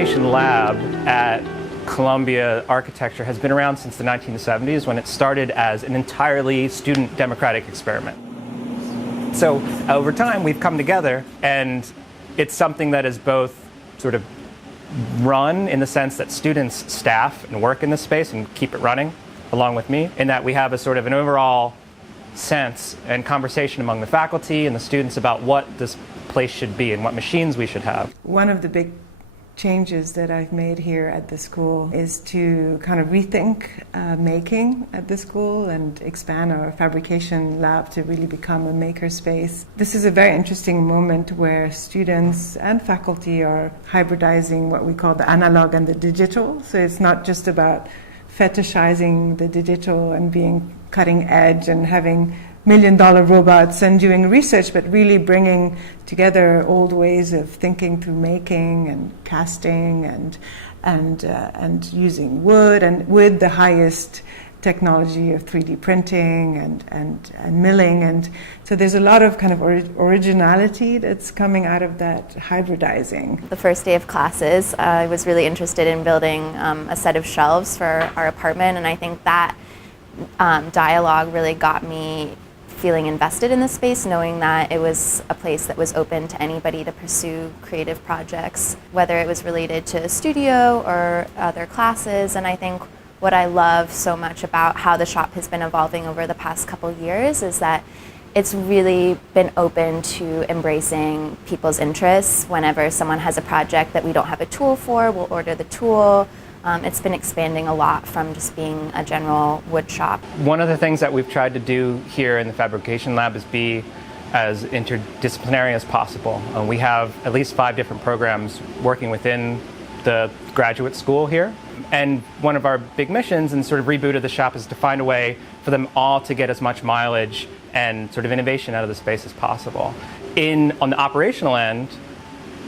Fabrication Lab at Columbia Architecture has been around since the 1970s, when it started as an entirely student democratic experiment. So over time we've come together, and it's something that is both sort of run in the sense that students staff and work in this space and keep it running along with me, in that we have a sort of an overall sense and conversation among the faculty and the students about what this place should be and what machines we should have. One of the big changes that I've made here at the school is to kind of rethink making at the school and expand our fabrication lab to really become a maker space. This is a very interesting moment where students and faculty are hybridizing what we call the analog and the digital. So it's not just about fetishizing the digital and being cutting edge and having million-dollar robots and doing research, but really bringing together old ways of thinking through making and casting and using wood, and with the highest technology of 3D printing and milling. And so there's a lot of kind of originality that's coming out of that hybridizing. The first day of classes, I was really interested in building a set of shelves for our apartment, and I think that dialogue really got me feeling invested in the space, knowing that it was a place that was open to anybody to pursue creative projects, whether it was related to a studio or other classes. And I think what I love so much about how the shop has been evolving over the past couple years is that it's really been open to embracing people's interests. Whenever someone has a project that we don't have a tool for, we'll order the tool. It's been expanding a lot from just being a general wood shop. One of the things that we've tried to do here in the Fabrication Lab is be as interdisciplinary as possible. We have at least 5 different programs working within the graduate school here. And one of our big missions and sort of reboot of the shop is to find a way for them all to get as much mileage and sort of innovation out of the space as possible. On the operational end,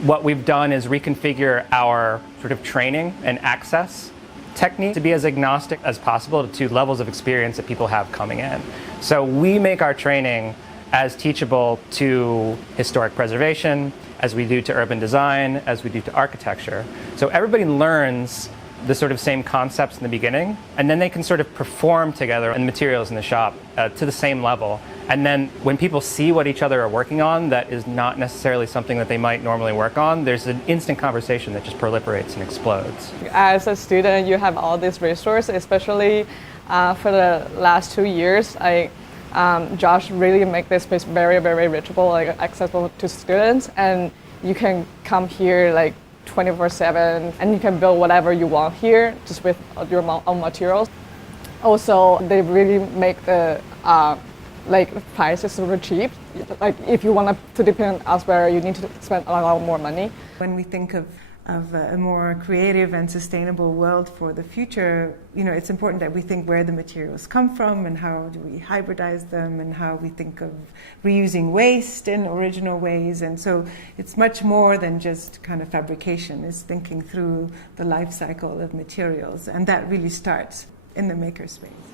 what we've done is reconfigure our sort of training and access technique to be as agnostic as possible to levels of experience that people have coming in. So we make our training as teachable to historic preservation as we do to urban design, as we do to architecture. So everybody learns the sort of same concepts in the beginning, and then they can sort of perform together in materials in the shop to the same level. And then when people see what each other are working on that is not necessarily something that they might normally work on, there's an instant conversation that just proliferates and explodes. As a student, you have all these resources, especially for the last 2 years. Josh really make this place very, very reachable, like accessible to students, and you can come here like 24/7, and you can build whatever you want here just with your own materials. Also, they really make the prices super cheap. Like if you want to depend elsewhere, you need to spend a lot more money. When we think of a more creative and sustainable world for the future, it's important that we think where the materials come from and how do we hybridize them and how we think of reusing waste in original ways. And so it's much more than just kind of fabrication. It's thinking through the life cycle of materials, and that really starts in the makerspace.